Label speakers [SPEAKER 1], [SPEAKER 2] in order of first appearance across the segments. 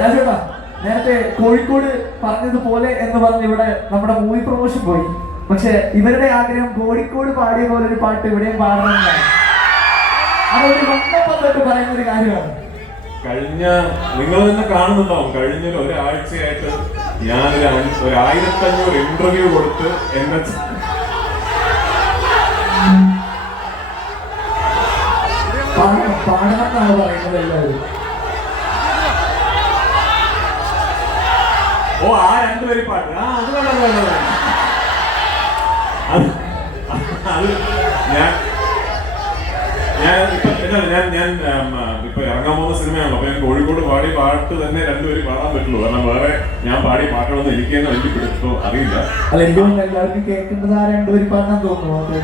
[SPEAKER 1] രാജേട്ടാ നേരത്തെ കോഴിക്കോട് പറഞ്ഞതുപോലെ എന്ന് പറഞ്ഞ് ഇവിടെ നമ്മുടെ മൂവി പ്രൊമോഷൻ പോയി. പക്ഷെ ഇവരുടെ ആഗ്രഹം കോഴിക്കോട് പാടിയ പോലെ ഒരു പാട്ട് ഇവിടെയും പാടണമെന്നാണ്. അതൊരു വന്നപ്പം തൊട്ട് പറയുന്ന ഒരു കാര്യമാണ്.
[SPEAKER 2] കഴിഞ്ഞ നിങ്ങൾ തന്നെ കാണുന്നുണ്ടാവും കഴിഞ്ഞ ഒരു ഒരാഴ്ചയായിട്ട് ഞാൻ ഒരു ആയിരത്തഞ്ഞൂറ് ഇന്റർവ്യൂ കൊടുത്ത് എന്നെ ച- ഓ ആ രണ്ട് രണ്ടുപേരും പാട്ട്. ആ അത് വേണം വേണം, അത് ഞാൻ ഞാൻ ഇപ്പൊ എന്താണ് ഞാൻ ഞാൻ ഇപ്പൊ ഇറങ്ങാൻ പോകുന്ന സിനിമയാണല്ലോ. അപ്പൊ ഞാൻ കോഴിക്കോട് പാടി പാട്ട് തന്നെ രണ്ടുപേരും പാടാൻ പറ്റുള്ളൂ. കാരണം വേറെ ഞാൻ പാടി പാട്ടുകളൊന്നും എനിക്ക് തന്നെ എനിക്ക് പിടിച്ചോ അറിയില്ല.
[SPEAKER 1] അല്ല എനിക്ക് എല്ലാവർക്കും കേൾക്കേണ്ടത് ആ രണ്ടുപേരും പാടാൻ തോന്നുന്നു.
[SPEAKER 2] എന്റെ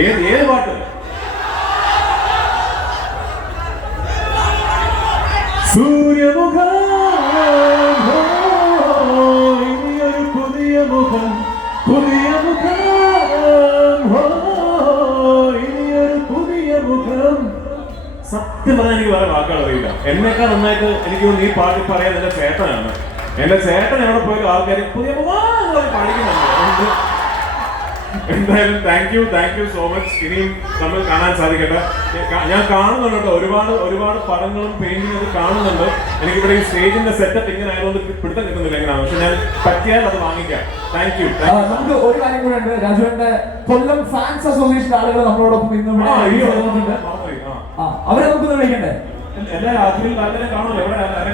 [SPEAKER 2] ഏത് ഏത് പാട്ട്? സൂര്യമുഖം ഇനിയൊരു പുതിയ മുഖം പുതിയ മുഖം ഇനിയൊരു പുതിയ മുഖം സത്യം പറഞ്ഞാൽ എനിക്ക് വേറെ വാക്കുകൾ അറിയില്ല എന്നെക്കാൾ നന്നായിട്ട് എനിക്ക് തോന്നുന്നു ഈ പാട്ട് പറയാൻ എന്റെ ചേട്ടനാണ് എന്റെ ചേട്ടൻ എവിടെ പോയാലും ആൾക്കാർ പുതിയ മുഖം പാടിക്കുന്നുണ്ട്. എന്തായാലും thank you thank you so much ഇനിയും നമ്മൾ കാണാൻ സാധിക്കട്ടെ. ഞാൻ കാണുന്നുണ്ട് കേട്ടോ. ഒരുപാട് ഒരുപാട് പടങ്ങളും പെയിന്റിങ്ങും കാണുന്നുണ്ട്. എനിക്കിവിടെ ഈ സ്റ്റേജിന്റെ സെറ്റപ്പ് ഇങ്ങനെ ആയതുകൊണ്ട് പിടുത്തം കിട്ടുന്നില്ല എങ്ങനെയാണ് പക്ഷെ ഞാൻ പറ്റിയാൽ അത് വാങ്ങിക്കാം. താങ്ക് യു
[SPEAKER 1] നമുക്ക് ഒരു കാര്യം കൂടെ ഉണ്ട്. രാജുവിന്റെ കൊല്ലം ഫാൻസ് അസോസിയേഷൻ ആളുകൾ നമ്മളോടൊപ്പം ഇന്ന് അവരെ നമുക്ക് വിളിക്കണ്ടേ?
[SPEAKER 2] എല്ലാ രാത്രിയും താല്പര്യം കാണുമല്ലോ. എവിടെ